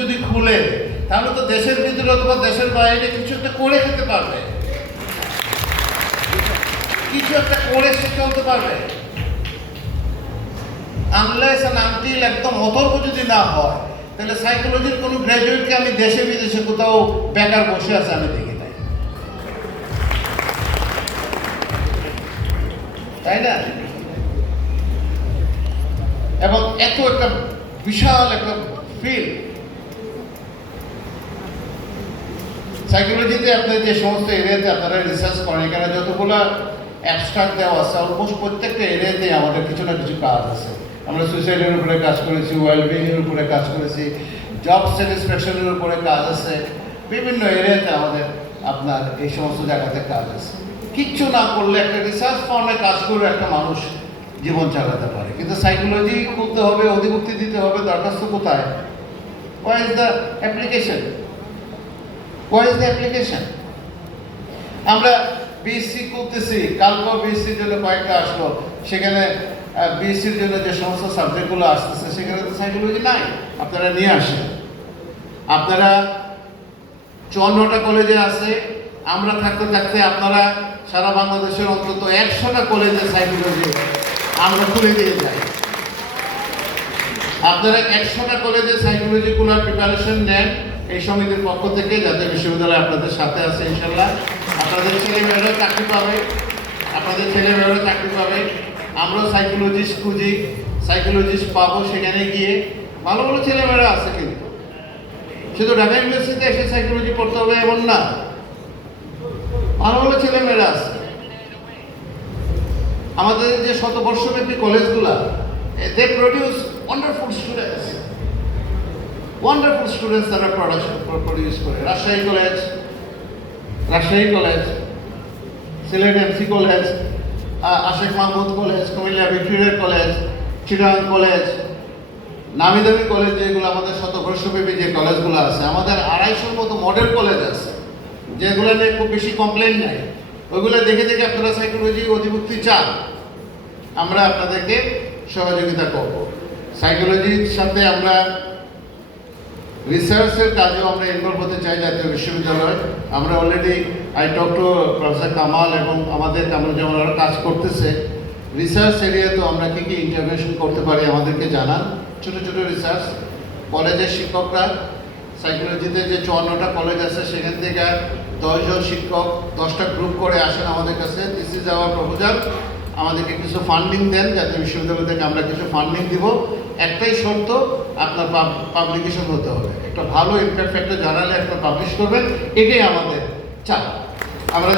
যদি খুলে, তাহলে তো দেশের ভিতরে অথবা দেশের বাইরে কিছু একটা করে খেতে পারবে। কিছু একটা করে সে চলতে পারবে। আনলেস আনটিল একদম অতর্ক যদি না হয়, তাহলে সাইকোলজির কোনো গ্র্যাজুয়েটকে আমি দেশে বিদেশে কোথাও বেকার বসে আছে আমি দেখি নাই। তাই না? এবং এত একটা বিশাল একটা ফিল্ড সাইকোলজিতে আপনার যে সমস্ত এরিয়াতে আপনারা রিসার্চ করেন, এখানে যতগুলো অ্যাবস্ট্রাক্ট দেওয়া আছে অলমোস্ট প্রত্যেকটা এরিয়াতে আমাদের কিছু না কিছু কাজ আছে। আমরা সুইসাইডের উপরে কাজ করেছি ওয়েলবিংয়ের উপরে কাজ করেছি জব স্যাটিসফ্যাকশনের উপরে কাজ আছে। বিভিন্ন এরিয়াতে আমাদের আপনার এই সমস্ত জায়গাতে কাজ আছে। কিচ্ছু না করলে একটা রিসার্চ ফর্মে কাজ করে একটা মানুষ জীবন চালাতে পারে। কিন্তু সাইকোলজি করতে হবে, অধিভুক্তি দিতে হবে, দরখাস্ত কোথায়? Why is the application why is the application আমরা বিএসসি করতেছি। কালকে বিএসসির জন্য কয়েকটা আসলো। সেখানে বিএসসির জন্য যে সমস্ত সাবজেক্টগুলো আসতেছে, সেখানে তো সাইকোলজি নাই। আপনারা নিয়ে আসেন। আপনারা চুয়ান্নটা কলেজে আছে। আমরা থাকতে থাকতে আপনারা সারা বাংলাদেশের অন্তত একশোটা কলেজে সাইকোলজি আমরা খুলে দিয়ে যাই। আপনারা একশোটা কলেজে সাইকোলজিকুলার প্রিপারেশন নেন এই সমিতির পক্ষ থেকে জাতীয় বিশ্ববিদ্যালয় আপনাদের সাথে আছে, ইনশাল্লাহ। আপনাদের ছেলে মেয়েরা চাকরি পাবে। আপনাদের ছেলে মেয়েরা চাকরি পাবে। আমরাও সাইকোলজিস্ট খুঁজি সাইকোলজিস্ট পাবো সেখানে গিয়ে। ভালো ভালো ছেলে মেয়েরা আছে কিন্তু। শুধু ঢাকা ইউনিভার্সিটিতে এসে সাইকোলজি পড়তে হবে এমন না। ভালো ভালো ছেলে মেয়েরা আছে। আমাদের যে শতবর্ষব্যাপী কলেজগুলা they produce wonderful students wonderful students তারা প্রোডাকশন প্রডিউস করে Rajshahi college Rajshahi college Sylhet MC college Ashek Mahmud college Comilla Victoria college Chittagong college নামি দামি কলেজ যেগুলো আমাদের শতবর্ষব্যাপী যে কলেজগুলো আছে, আমাদের আড়াইশোর মতো মডেল কলেজ আছে, যেগুলো নিয়ে খুব বেশি কমপ্লেন নাই। ওইগুলো দেখে দেখে আপনারা সাইকোলজি অধিভুক্তি চান। আমরা আপনাদেরকে সহযোগিতা করব। সাইকোলজির সাথে আমরা রিসার্চের কাজেও আমরা ইনভলভ হতে চাই জাতীয় বিশ্ববিদ্যালয়। আমরা already I talk to professor Kamal এবং আমাদের কামরুজ্জামান ওরা কাজ করতেছে। রিসার্চ এরিয়াতে আমরা কী কী ইন্টারভেনশন করতে পারি আমাদেরকে জানান। ছোটো ছোটো রিসার্চ কলেজের শিক্ষকরা সাইকোলজিতে যে চুয়ান্নটা কলেজ আছে, সেখান থেকে দশজন শিক্ষক, দশটা গ্রুপ করে আসেন আমাদের কাছে। দিস ইজ আওয়ার প্রপোজাল আমাদেরকে কিছু ফান্ডিং দেন যাতে বিশ্ববিদ্যালয় থেকে আমরা কিছু ফান্ডিং দিব। একটাই শর্ত, আপনার পাবলিকেশন হতে হবে। একটা ভালো ইম্প্যাক্ট ফ্যাক্টর জানালে একটা পাবলিশ করবেন, এটাই আমাদের চাপ আমরা